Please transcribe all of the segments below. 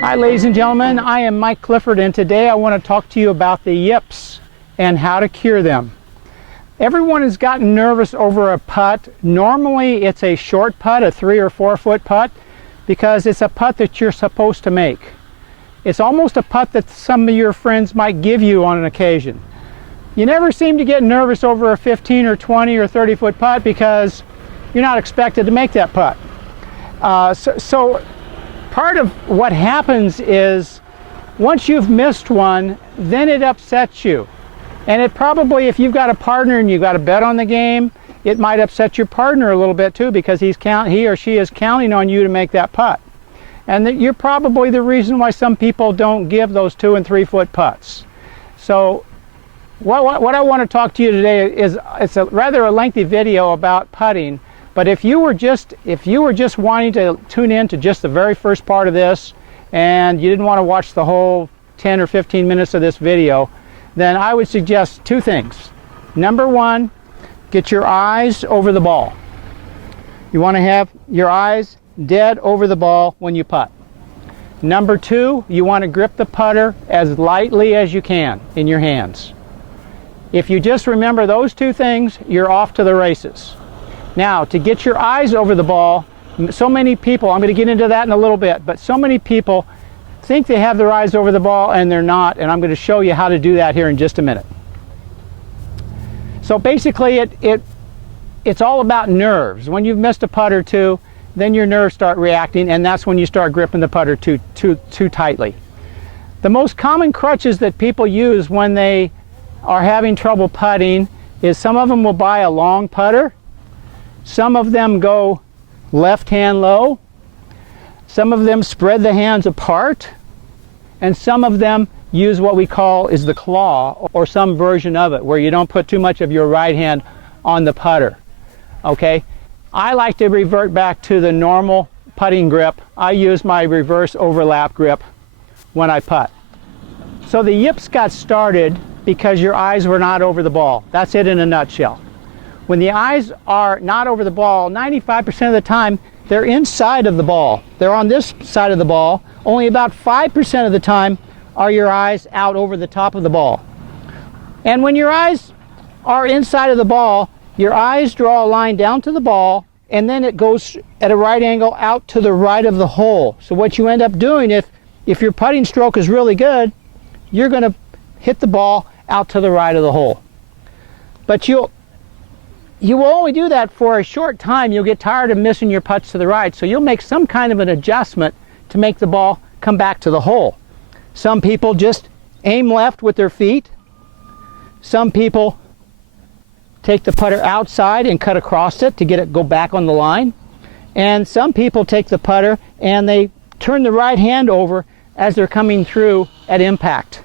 Hi ladies and gentlemen, I am Mike Clifford, and today I want to talk to you about the yips and how to cure them. Everyone has gotten nervous over a putt. Normally it's a short putt, a 3 or 4 foot putt, because it's a putt that you're supposed to make. It's almost a putt that some of your friends might give you on an occasion. You never seem to get nervous over a 15 or 20 or 30 foot putt because you're not expected to make that putt. So part of what happens is once you've missed one, then it upsets you. And it probably, if you've got a partner and you've got a bet on the game, it might upset your partner a little bit too, because he or she is counting on you to make that putt. And you're probably the reason why some people don't give those 2 and 3 foot putts. So what I want to talk to you today is, it's a rather lengthy video about putting. But if you were just wanting to tune in to just the very first part of this, and you didn't want to watch the whole 10 or 15 minutes of this video, then I would suggest 2 things. Number 1, get your eyes over the ball. You want to have your eyes dead over the ball when you putt. Number 2, you want to grip the putter as lightly as you can in your hands. If you just remember those 2 things, you're off to the races. Now, to get your eyes over the ball, so many people, I'm going to get into that in a little bit, but so many people think they have their eyes over the ball and they're not, and I'm going to show you how to do that here in just a minute. So basically it's all about nerves. When you've missed a putt or 2, then your nerves start reacting, and that's when you start gripping the putter too tightly. The most common crutches that people use when they are having trouble putting is some of them will buy a long putter. Some of them go left hand low. Some of them spread the hands apart. And some of them use what we call is the claw, or some version of it, where you don't put too much of your right hand on the putter. Okay? I like to revert back to the normal putting grip. I use my reverse overlap grip when I putt. So the yips got started because your eyes were not over the ball. That's it in a nutshell. When the eyes are not over the ball, 95% of the time, they're inside of the ball. They're on this side of the ball. Only about 5% of the time are your eyes out over the top of the ball. And when your eyes are inside of the ball, your eyes draw a line down to the ball, and then it goes at a right angle out to the right of the hole. So what you end up doing, if your putting stroke is really good, you're going to hit the ball out to the right of the hole. But you will only do that for a short time. You'll get tired of missing your putts to the right, so you'll make some kind of an adjustment to make the ball come back to the hole. Some people just aim left with their feet. Some people take the putter outside and cut across it to get it go back on the line. And some people take the putter and they turn the right hand over as they're coming through at impact.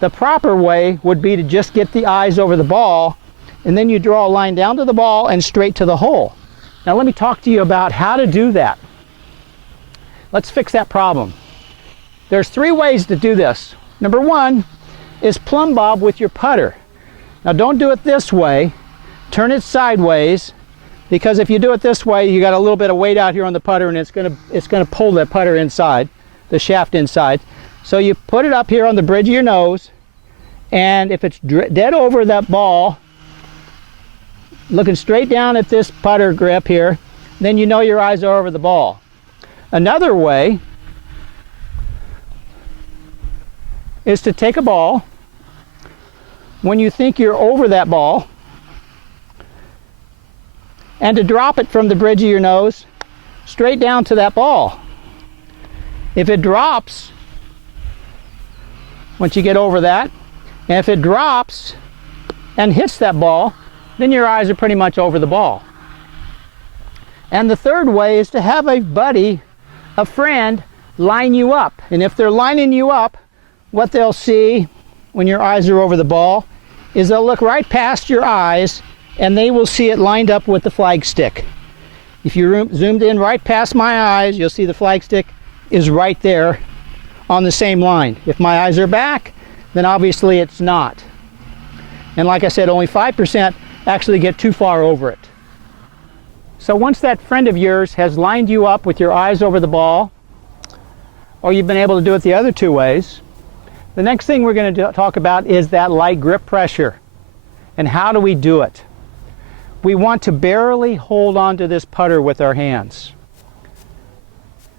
The proper way would be to just get the eyes over the ball, and then you draw a line down to the ball and straight to the hole. Now let me talk to you about how to do that. Let's fix that problem. There's 3 ways to do this. Number 1 is plumb bob with your putter. Now don't do it this way. Turn it sideways, because if you do it this way, you got a little bit of weight out here on the putter, and it's gonna pull the putter inside, the shaft inside. So you put it up here on the bridge of your nose, and if it's dead over that ball, looking straight down at this putter grip here, then you know your eyes are over the ball. Another way is to take a ball, when you think you're over that ball, and to drop it from the bridge of your nose straight down to that ball. If it drops, once you get over that, and if it drops and hits that ball, then your eyes are pretty much over the ball. And the third way is to have a buddy, a friend, line you up. And if they're lining you up, what they'll see when your eyes are over the ball is they'll look right past your eyes, and they will see it lined up with the flag stick. If you zoomed in right past my eyes, you'll see the flag stick is right there on the same line. If my eyes are back, then obviously it's not. And like I said, only 5% actually get too far over it. So once that friend of yours has lined you up with your eyes over the ball, or you've been able to do it the other two ways. The next thing we're going to talk about is that light grip pressure. And how do we do it? We want to barely hold on to this putter with our hands.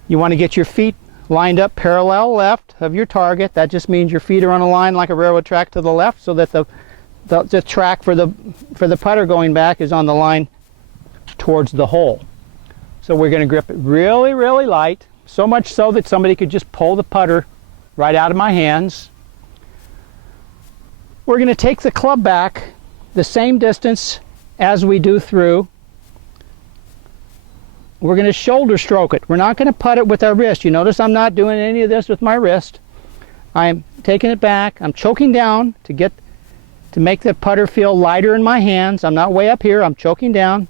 You want to get your feet lined up parallel left of your target. That just means your feet are on a line like a railroad track to the left, so that the track for the putter going back is on the line towards the hole. So we're going to grip it really, really light, so much so that somebody could just pull the putter right out of my hands. We're going to take the club back the same distance as we do through. We're going to shoulder stroke it. We're not going to putt it with our wrist. You notice I'm not doing any of this with my wrist. I'm taking it back. I'm choking down to make the putter feel lighter in my hands. I'm not way up here. I'm choking down.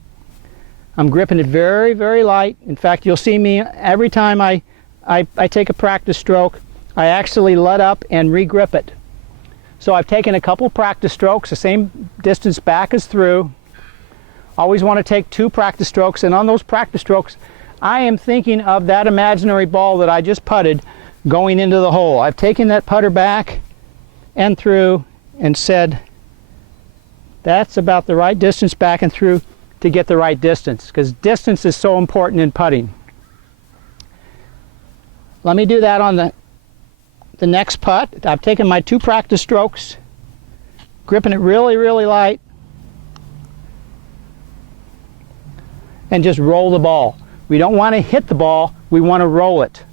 I'm gripping it very, very light. In fact, you'll see me every time I take a practice stroke, I actually let up and re-grip it. So I've taken a couple practice strokes, the same distance back as through. Always want to take 2 practice strokes, and on those practice strokes, I am thinking of that imaginary ball that I just putted going into the hole. I've taken that putter back and through and said, that's about the right distance back and through to get the right distance, because distance is so important in putting. Let me do that on the next putt. I've taken my 2 practice strokes, gripping it really, really light, and just roll the ball. We don't want to hit the ball, we want to roll it.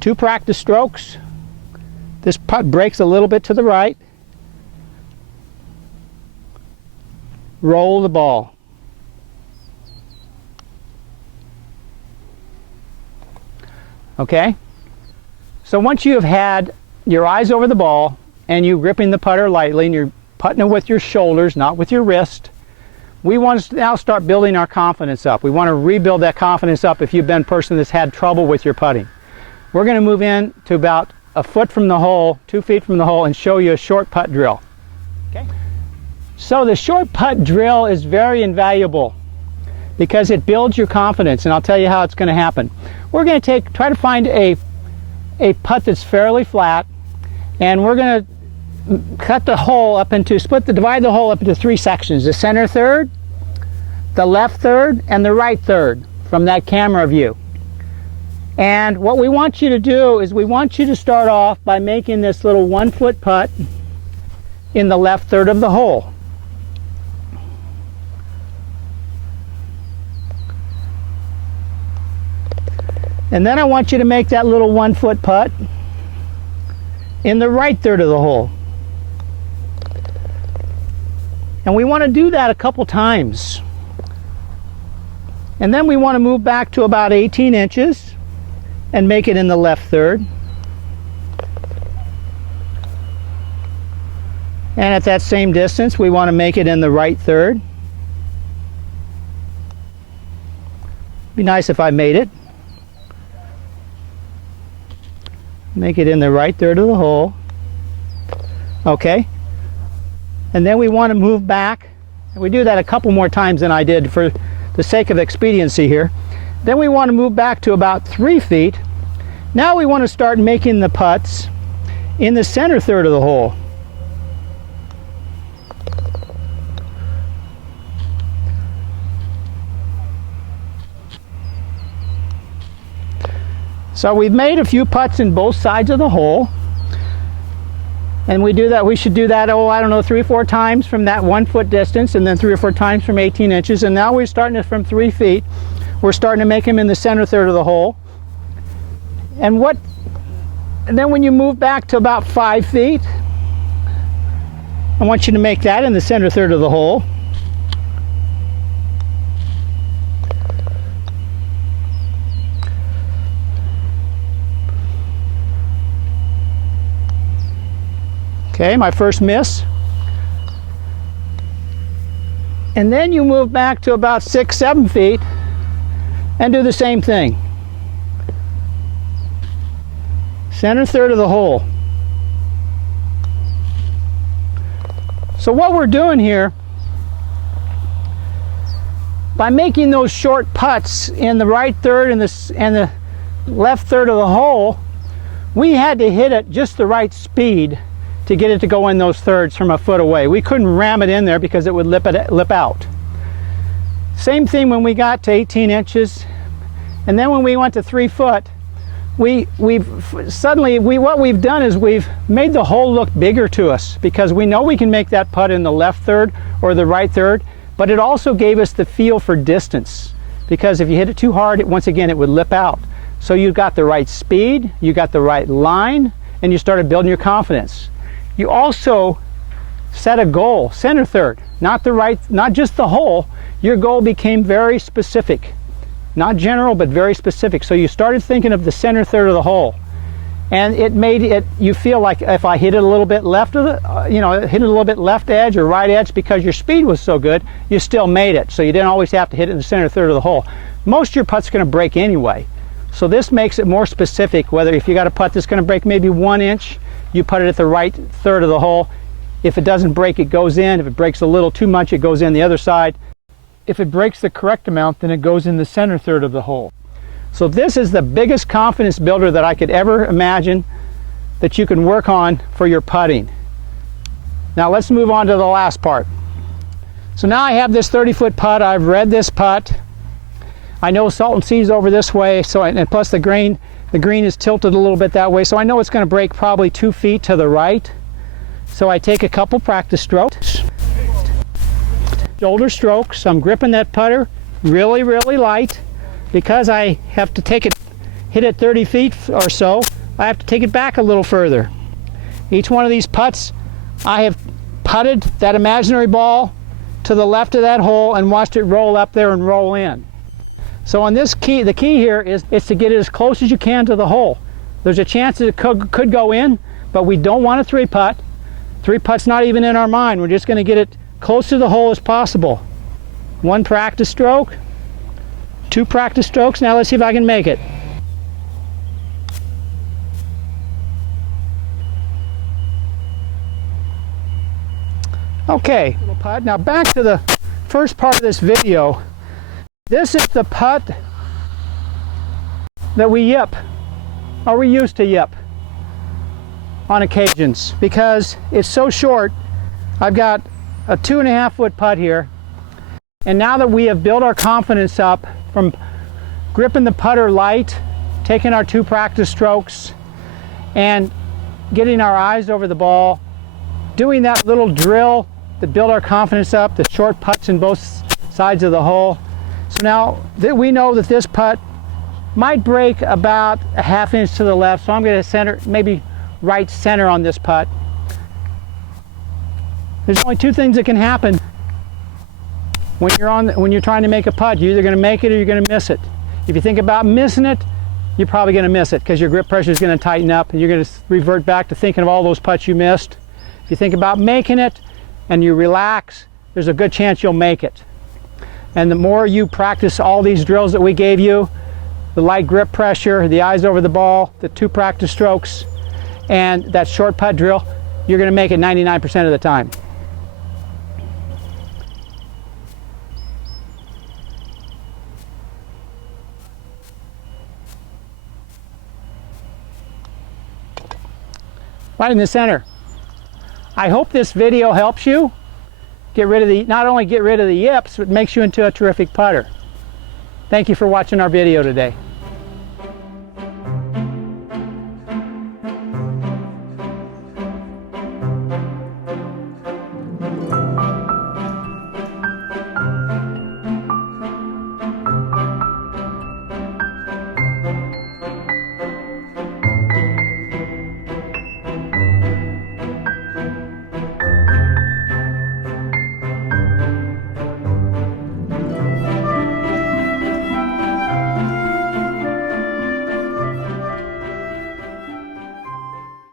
2 practice strokes. This putt breaks a little bit to the right. Roll the ball. Okay? So once you have had your eyes over the ball and you're gripping the putter lightly and you're putting it with your shoulders, not with your wrist, we want to now start building our confidence up. We want to rebuild that confidence up if you've been a person that's had trouble with your putting. We're going to move in to about a foot from the hole, 2 feet from the hole, and show you a short putt drill. Okay? So the short putt drill is very invaluable because it builds your confidence, and I'll tell you how it's going to happen. We're going to try to find a putt that's fairly flat, and we're going to cut the hole up into, divide the hole up into 3 sections: the center third, the left third, and the right third from that camera view. And what we want you to do is we want you to start off by making this little 1-foot putt in the left third of the hole. And then I want you to make that little 1-foot putt in the right third of the hole. And we want to do that a couple times. And then we want to move back to about 18 inches and make it in the left third. And at that same distance, we want to make it in the right third. Be nice if I made it. Make it in the right third of the hole. Okay. And then we want to move back. We do that a couple more times than I did for the sake of expediency here. Then we want to move back to about 3 feet. Now we want to start making the putts in the center third of the hole. So we've made a few putts in both sides of the hole. And we should do that, I don't know, 3 or 4 times from that 1-foot distance, and then 3 or 4 times from 18 inches. And now we're starting it from 3 feet. We're starting to make them in the center third of the hole. And then when you move back to about 5 feet, I want you to make that in the center third of the hole. Okay, my first miss. And then you move back to about 6, 7 feet and do the same thing. Center third of the hole. So what we're doing here, by making those short putts in the right third and the left third of the hole, we had to hit it just the right speed to get it to go in those thirds from a foot away. We couldn't ram it in there because it would lip out. Same thing when we got to 18 inches, and then when we went to 3 foot, what we've done is we've made the hole look bigger to us, because we know we can make that putt in the left third or the right third, but it also gave us the feel for distance, because if you hit it too hard, once again, it would lip out. So you got the right speed, you got the right line, and you started building your confidence. You also set a goal, center third, not just the hole. Your goal became very specific. Not general, but very specific. So you started thinking of the center third of the hole, and it made you feel like if I hit it a little bit left of the, hit it a little bit left edge or right edge, because your speed was so good, you still made it. So you didn't always have to hit it in the center third of the hole. Most of your putts are going to break anyway. So this makes it more specific. Whether if you got a putt that's going to break maybe 1 inch, you put it at the right third of the hole. If it doesn't break, it goes in. If it breaks a little too much, it goes in the other side. If it breaks the correct amount, then it goes in the center third of the hole. So this is the biggest confidence builder that I could ever imagine that you can work on for your putting. Now let's move on to the last part. So now I have this 30-foot putt. I've read this putt. I know Salton Sea's over this way, and plus the green is tilted a little bit that way, so I know it's going to break probably 2 feet to the right. So I take a couple practice strokes. Shoulder strokes. I'm gripping that putter really, really light, because I have to hit it 30 feet or so. I have to take it back a little further. Each one of these putts, I have putted that imaginary ball to the left of that hole and watched it roll up there and roll in. So on this the key here is to get it as close as you can to the hole. There's a chance that it could go in, but we don't want a 3-putt. 3-putt's not even in our mind. We're just going to get it close to the hole as possible. 1 practice stroke, 2 practice strokes. Now let's see if I can make it. Okay, little putt. Now back to the first part of this video. This is the putt that we yip, or we used to yip on occasions, because it's so short. I've got a 2.5-foot putt here, and now that we have built our confidence up from gripping the putter light, taking our 2 practice strokes, and getting our eyes over the ball, doing that little drill that built our confidence up, the short putts in both sides of the hole. So now that we know that this putt might break about a 1/2 inch to the left, so I'm going to center, maybe right center on this putt. There's only 2 things that can happen when you're trying to make a putt. You're either going to make it or you're going to miss it. If you think about missing it, you're probably going to miss it, because your grip pressure is going to tighten up and you're going to revert back to thinking of all those putts you missed. If you think about making it and you relax, there's a good chance you'll make it. And the more you practice all these drills that we gave you, the light grip pressure, the eyes over the ball, the 2 practice strokes, and that short putt drill, you're going to make it 99% of the time. Right in the center. I hope this video helps you not only get rid of the yips, but makes you into a terrific putter. Thank you for watching our video today.